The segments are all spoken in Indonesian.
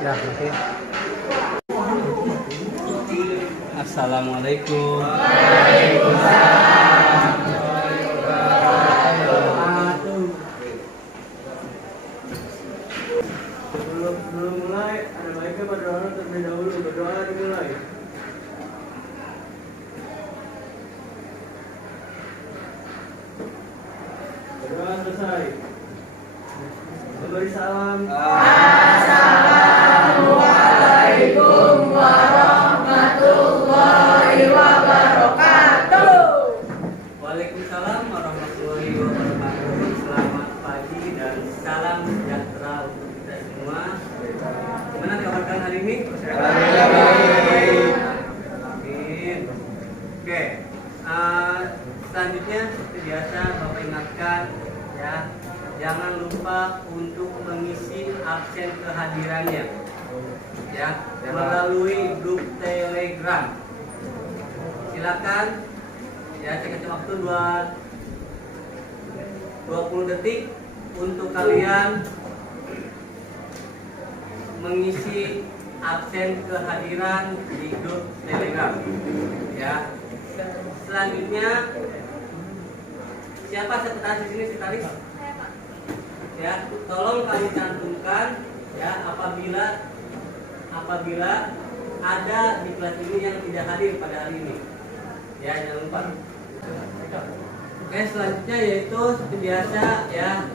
Ya, oke. Assalamualaikum. Sebelum mulai, ada baiknya berdoa terlebih dahulu. Berdoa dimulai. Berdoa selesai. Memberi salam. Assalamualaikum warahmatullahi wabarakatuh. Waalaikumsalam warahmatullahi wabarakatuh. Selamat pagi dan salam sejahtera untuk kita semua. Gimana kabar kalian hari ini? Baik. Amin. Oke. Selanjutnya seperti biasa Bapak ingatkan ya, jangan lupa untuk mengisi absen kehadirannya ya melalui grup Telegram. Silakan ya, saya kasih waktu 20 detik untuk kalian mengisi absen kehadiran di grup Telegram ya. Selanjutnya siapa sekretaris di sini, sekretaris? Ya, tolong kami cantumkan ya apabila ada di kelas ini yang tidak hadir pada hari ini. Ya, jangan lupa. Oke, selanjutnya yaitu seperti biasa ya,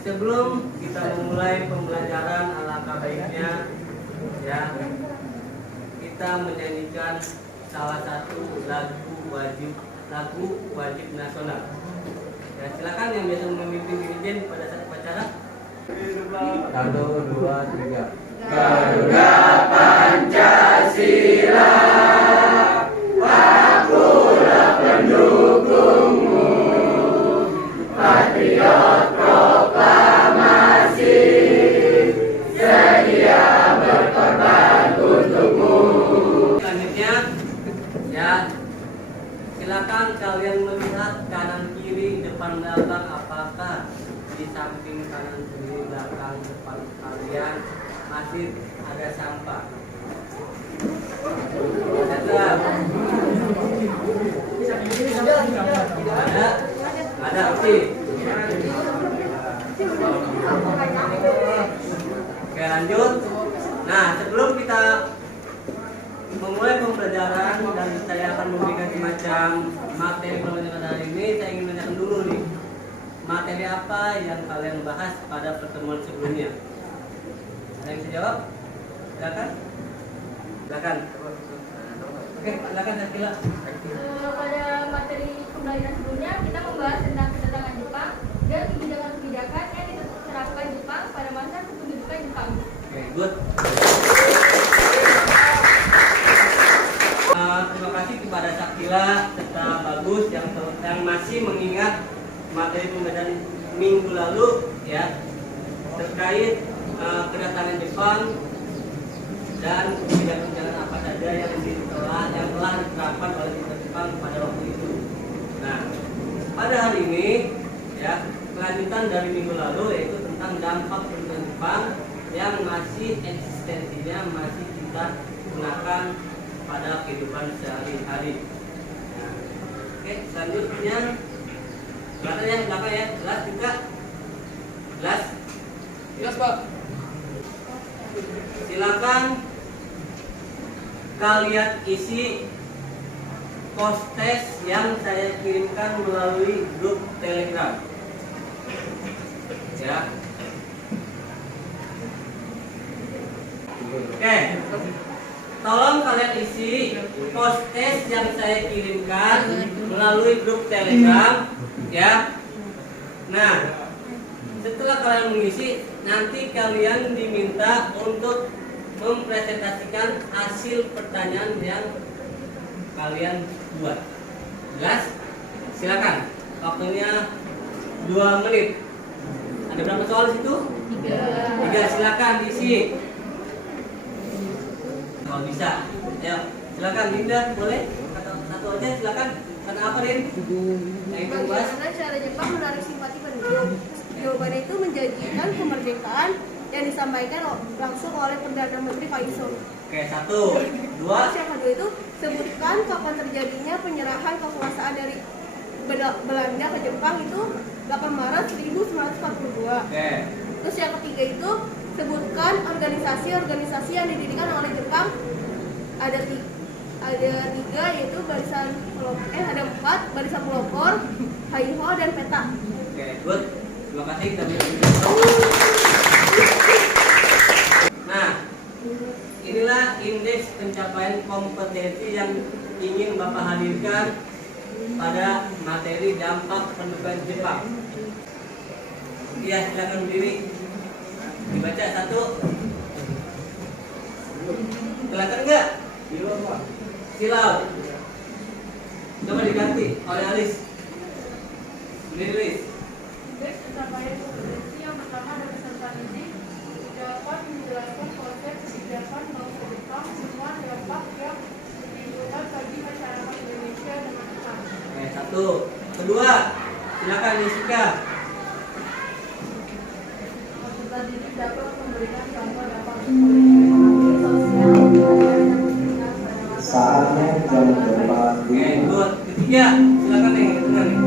sebelum kita memulai pembelajaran, alangkah baiknya ya kita menyanyikan salah satu lagu wajib nasional. Ya, silakan yang biasa memimpin pada saat upacara. 1, 2, 3. Garuda Pancasila, akulah pendukungmu, patriot proklamasi, sedia berkorban untukmu. Selanjutnya ya, silakan kalian melihat kanan kiri, depan belakang, apakah di samping kanan kiri belakang depan kalian masih ada sampah? Ada oke. Oke, lanjut. Nah, sebelum kita memulai pembelajaran dan saya akan memberikan semacam materi pembelajaran hari ini, saya ingin menanyakan dulu nih, materi apa yang kalian bahas pada pertemuan sebelumnya? Ada yang bisa jawab? Silakan. Silakan. Oke, silakan Sakila. Pada materi pembelajaran sebelumnya kita membahas tentang kedatangan Jepang dan kebijakan-kebijakan yang diterapkan Jepang pada masa kependudukan Jepang. Oke, good. Terima kasih kepada Sakila serta Bagus yang masih mengingat materi pembelajaran minggu lalu ya terkait kedatangan Jepang dan kebijakan-kebijakan apa saja yang telah diterapkan oleh Jepang pada waktu itu. Nah, pada hari ini ya kelanjutan dari minggu lalu yaitu tentang dampak kebijakan Jepang yang masih eksistensinya masih kita gunakan pada kehidupan sehari-hari. Nah, oke, selanjutnya belakang ya, jelas juga, jelas Pak. Silakan kalian isi post test yang saya kirimkan melalui grup Telegram. Ya. Oke. Tolong kalian isi post test yang saya kirimkan melalui grup Telegram ya. Nah, setelah kalian mengisi, nanti kalian diminta untuk mempresentasikan hasil pertanyaan yang kalian buat. Jelas? Silakan. Waktunya 2 menit. Ada berapa soal di situ? 3. Silakan diisi. Kalau bisa. Ayo, silakan Linda, boleh? Satu aja silakan. Karena apa, Rin? Bagaimana cara Jepang menarik simpati penduduk? Jawabannya itu menjanjikan kemerdekaan yang disampaikan langsung oleh Perdana Menteri Pak Yusuf. Oke, 1, 2. Terus yang kedua itu sebutkan kapan terjadinya penyerahan kekuasaan dari Belanda ke Jepang itu 8 Maret 1942. Oke. Terus yang ketiga itu sebutkan organisasi-organisasi yang didirikan oleh Jepang. Ada tiga yaitu ada 4 barisan pelopor, Haiho dan Peta. Oke, good. Terima kasih kita Nah, inilah indeks pencapaian kompetensi yang ingin Bapak hadirkan pada materi dampak pendudukan Jepang. Iya, silakan berdiri. Dibaca 1. Kelihatan enggak? Silau. Coba diganti oleh Alis. Lilis. Indeks pencapaian kompetensi yang pertama adalah peserta didik dapat menjelaskan konsep kebijakan bangsa Jepang semua dampak yang ditimbulkan bagi masyarakat Indonesia dengan Jepang. Oke, 1. Kedua, silakan Jessica. Peserta didik dapat memberikan contoh dampak politik, ekonomi, sosial, budaya, dan pendidikan pada masa Saatnya jam berapa? Oke, good. Ketiga, silakan nih, dengar nih.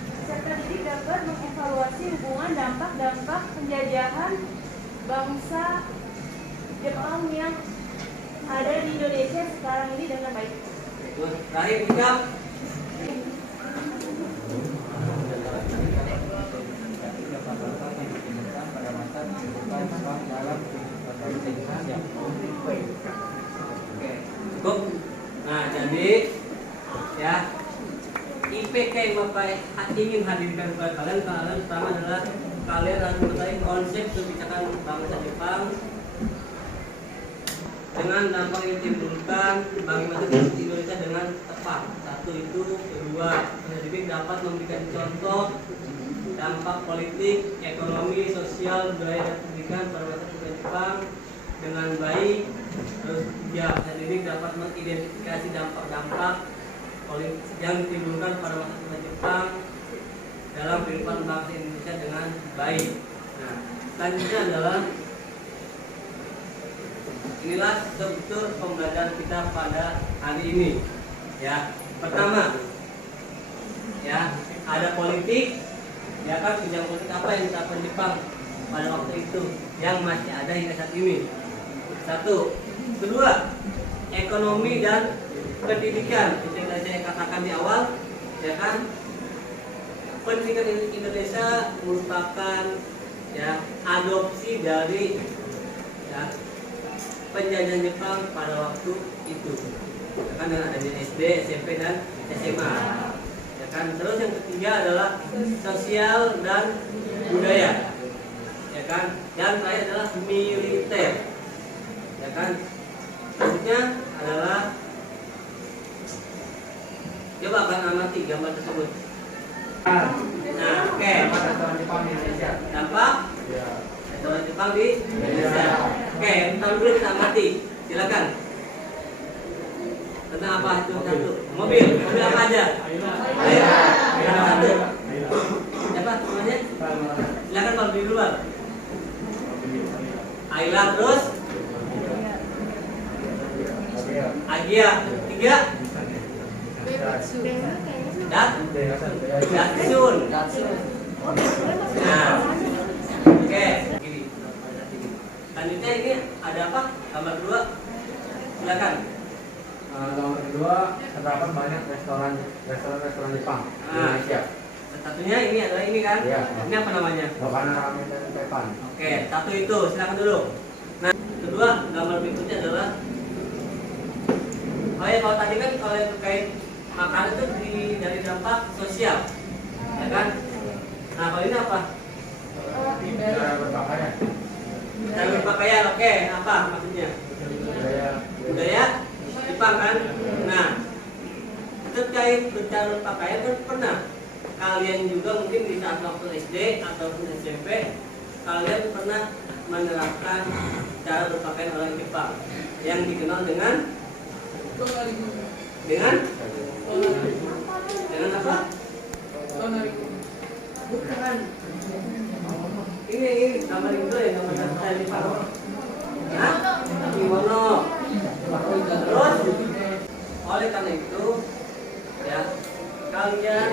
Peserta didik dapat mengevaluasi hubungan dampak-dampak penjajahan bangsa Jepang yang ada di Indonesia sekarang ini dengan baik. Good. Terakhir, Ikam. Oke, cukup. Nah, jadi ya IPK yang Bapak ingin hadirkan kepada kalian pertama adalah kalian harus mengetahui konsep kebijakan bangsa Jepang dengan dampak yang ditimbulkan bagi masyarakat Indonesia dengan tepat. 1 itu. Kedua, pendidik dapat memberikan contoh dampak politik, ekonomi, sosial, budaya, dan pendidikan pada masyarakat Jepang dengan baik. Terus 3, pendidik dapat mengidentifikasi dampak-dampak politik yang ditimbulkan pada masyarakat Jepang dalam kehidupan bangsa Indonesia dengan baik. Nah, selanjutnya adalah inilah struktur pembelajaran kita pada hari ini. Ya, pertama, ya ada politik, ya kan bidang politik apa yang dilakukan Jepang pada waktu itu yang masih ada hingga saat ini. 1. Kedua, ekonomi dan pendidikan. Seperti yang saya katakan di awal, ya kan, pendidikan Indonesia merupakan ya adopsi dari ya, penjajahan Jepang pada waktu itu. Ya kan, dengan adanya SD, SMP dan SMA. Ya kan, terus yang ketiga adalah sosial dan budaya. Ya kan, yang terakhir adalah militer. Ya kan, selanjutnya adalah coba akan amati gambar tersebut. Nah, oke. Restoran Jepang di Indonesia. Dampak restoran Jepang di Indonesia. Oke, tahun dulu kita amati. Silakan. Tentang apa itu? 1. Mobil apa aja? Aira. Yang 1. Siapa namanya? Silakan kalau di luar. Aira, terus Agia. 3. Datsun. Nah, oke. Gini. Selanjutnya ini ada apa? Gambar 2. Silakan. Nomor kedua, terdapat banyak restoran Jepang di Indonesia. Satunya ini adalah ini kan? Iya. Ini apa namanya? Lokana Ramen dan Pepan. Oke, 1 itu. Silakan dulu. Nah, kedua, gambar berikutnya adalah kalau tadi kan kalau yang terkait makanan itu dari dampak sosial, ya kan? Nah, kalau ini apa? Cara berpakaian. Cara berpakaian, oke. Apa maksudnya? Budaya Jepang kan? Nah, terkait cara berpakaian kan pernah kalian juga mungkin di saat waktu SD ataupun SMP kalian pernah menerapkan cara berpakaian orang Jepang yang dikenal dengan apa? Bukan. Ini Nama itu ya nama saya di Pak. Nah, kimono. Terus oleh karena itu ya kalian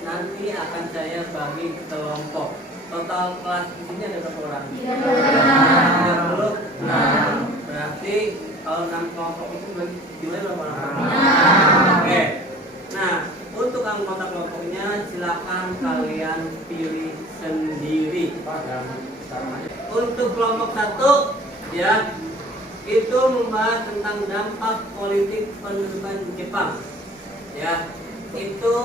nanti akan saya bagi kelompok. Total kelas di sini ada berapa orang? 30. Berarti kalau 6 kelompok itu bagi jumlahnya berapa orang? Oke. Nah, untuk anggota kelompoknya silakan kalian pilih sendiri. Untuk kelompok 1 ya itu membahas tentang dampak politik pendudukan Jepang. Ya, itu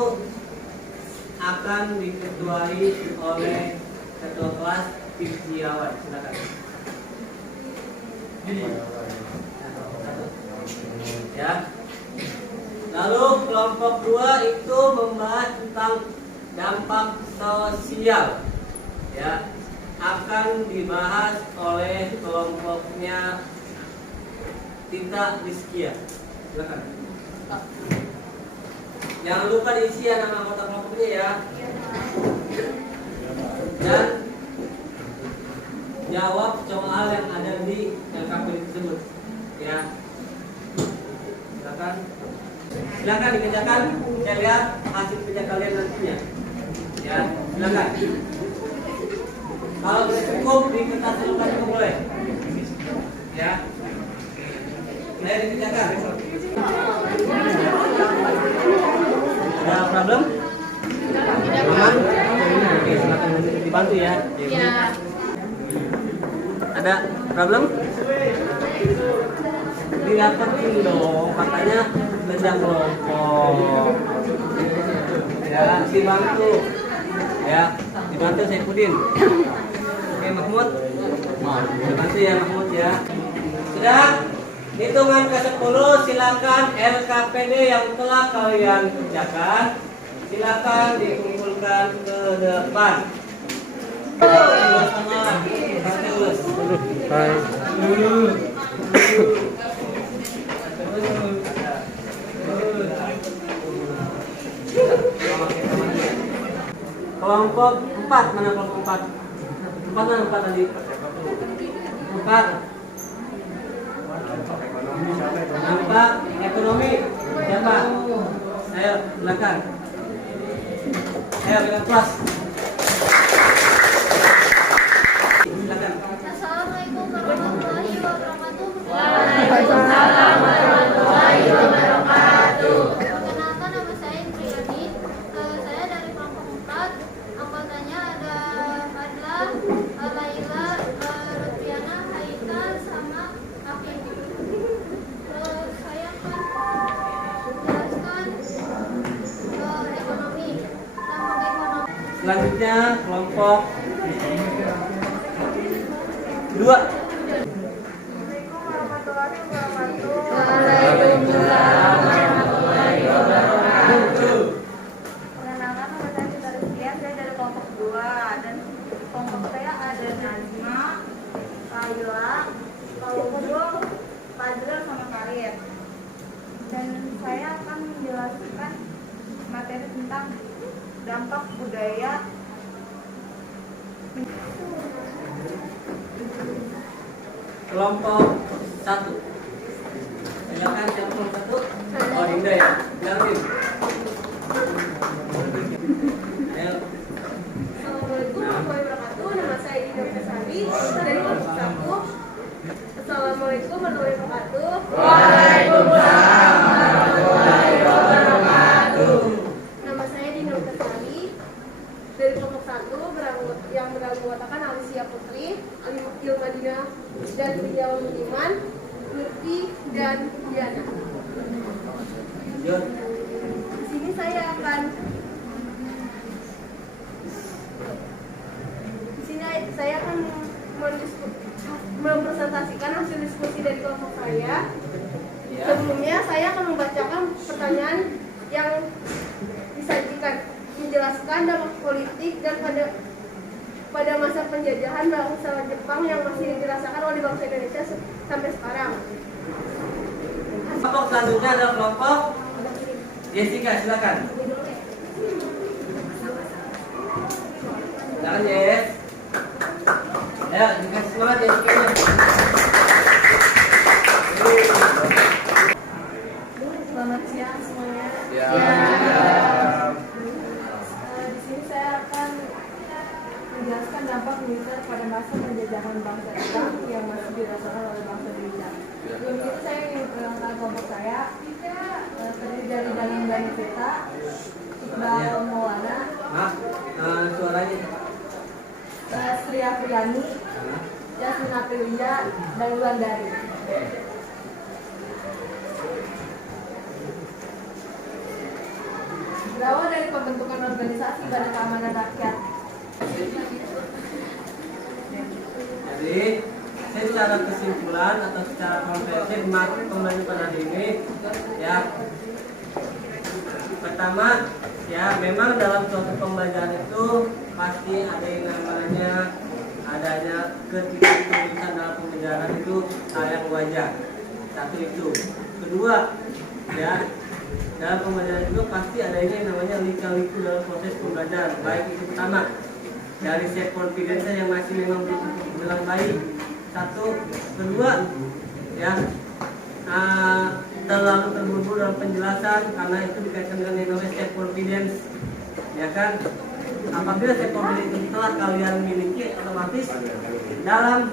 akan diketuai oleh ketua kelas Pijiawan. Silakan. Ya. Lalu kelompok 2 itu membahas tentang dampak sosial. Ya, akan dibahas oleh kelompoknya Tita Rizkia. Silakan. Jangan lupa diisi ya nama anggota kelompoknya ya. Dan jawab soal yang ada di LKP tersebut. Ya. Silakan. Silakan dikerjakan. Saya lihat hasil kerja kalian nantinya. Ya, silakan. Kalau tidak cukup di kertas silakan juga boleh. Ya. Saya dikerjakan. Ada problem? Aman? Oke, silakan dibantu ya. Ya. Ada problem? Didapetin dong, katanya beda kelompok. Ya, dibantu. Ya, dibantu Saipudin. Oke, Mahmud. Dibantu ya Mahmud ya. Sudah? Hitungan ke-10 silakan LKPD yang telah kalian kerjakan silakan dikumpulkan ke depan. Kelompok 4 mana kelompok 4? 4 mana 4 tadi? 4 dampak ekonomi siapa? Ayo silakan. Ayo dengan kelas. Silakan. Assalamualaikum warahmatullahi wabarakatuh. Waalaikumsalam warahmatullahi wabarakatuh. Perkenalkan, nama saya Indriani. Saya dari kelompok 4. Anggotanya ada Fadla, Laila, Rupiana, Haikal, sama Afi. Saya akan menjelaskan ekonomi. Dampak ekonomi. Selanjutnya kelompok 2. Assalamualaikum warahmatullahi wabarakatuh. Waalaikumsalam warahmatullahi wabarakatuh. Perkenalkan, nama saya Tita Rizkia. Saya dari kelompok 2 dan kelompok saya ada Najma, Laila, Paulus, Fadril, sama Karin. Dan saya akan menjelaskan materi tentang dampak budaya. Kelompok 1. Silakan siapa kelompok 1? Oh, Dinda ya. Bilangin. Ayo. Assalamualaikum warahmatullahi wabarakatuh. Nama saya Dinda Pesari dari kelompok 1. Assalamualaikum warahmatullahi wabarakatuh. Waalaikumsalam warahmatullahi wabarakatuh. Nama saya Dinda Pesari dari kelompok 1 yang beranggotakan Alicia Putri, Ilmadina dan Pijawan Budiman, Lutfi dan Diana. Lanjut. Di sini saya akan mempresentasikan hasil diskusi dari kelompok saya. Ya. Sebelumnya saya akan membacakan pertanyaan yang disajikan, menjelaskan dampak politik dan pada masa penjajahan bangsa Jepang yang masih dirasakan oleh bangsa Indonesia sampai sekarang. Kelompok selanjutnya adalah kelompok Jessica, silakan. Silakan Jess. Ya, dikasih semangat ya semuanya. Selamat siang semuanya. Ya. Di sini saya akan menjelaskan dampak militer pada masa penjajahan bangsa Jepang yang masih dirasakan oleh bangsa Indonesia. Sebelum itu saya ingin memperkenalkan kelompok saya, terdiri dari Danang Danivita, Iqbal Maulana, Suaranya. Sri Afriani, Yasmin Aprilia, dan Wulandari. Berawal dari pembentukan organisasi Badan Keamanan Rakyat. Jadi, secara kesimpulan atau secara komprehensif pembentukan hari ini, ya, pertama, ya memang dalam suatu pembelajaran itu pasti ada yang namanya adanya ketidaktulisan dalam pembelajaran itu hal yang wajar. Satu itu. Kedua, ya dalam pembelajaran itu pasti adanya yang namanya lika-liku dalam proses pembelajaran. Baik itu pertama dari self confidence yang masih memang belum bilang baik. Satu, kedua, ya terlalu terburu-buru dalam penjelasan karena itu dikaitkan dengan yang namanya self confidence, ya kan? Apabila self confidence itu telah kalian miliki, otomatis dalam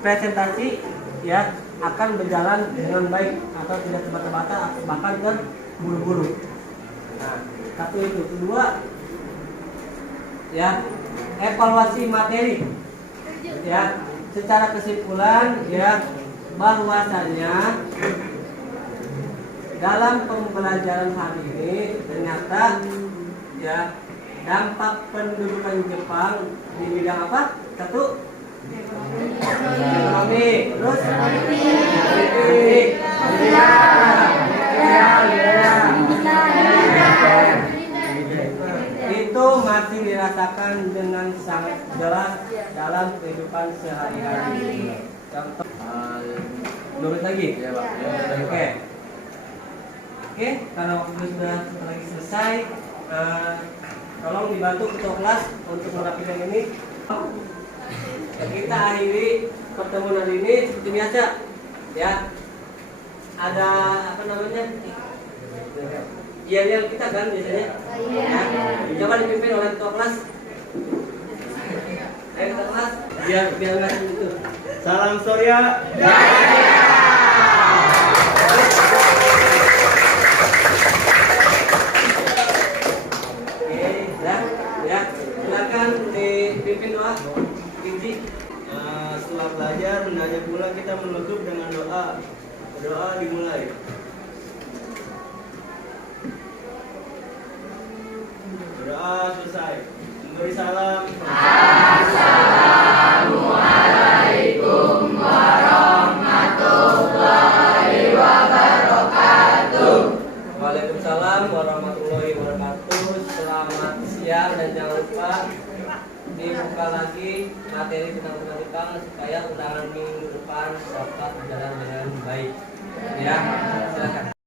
presentasi ya akan berjalan dengan baik atau tidak terbata-bata bahkan terburu-buru. Nah, satu itu. Kedua, ya evaluasi materi. Ya, secara kesimpulan ya bahwasanya dalam pembelajaran hari ini ternyata ya dampak pendudukan Jepang di bidang apa? Satu, ekonomi, terus politik, itu masih dirasakan dengan sangat jelas dalam kehidupan sehari-hari. Contoh, menurut lagi, Ya, Pak. oke, kalau waktu sudah lagi selesai, tolong dibantu ketua kelas untuk merapikan ini. Kita akhiri pertemuan hari ini seperti biasa, ya. Ada apa namanya? Yel kita kan biasanya. Ya. Coba dipimpin oleh ketua kelas. Ayo ketua kelas, biar nggak itu. Salam Surya. Oke, ya. Silakan dipimpin doa. Inti. Setelah belajar, hendaknya pula kita menutup dengan doa. Doa dimulai. Doa selesai. Memberi salam. Waalaikumsalam warahmatullahi wabarakatuh. Selamat siang dan jangan lupa dibuka lagi materi tentang Jepang supaya undangan minggu depan dapat berjalan dengan baik. Ya, silakan.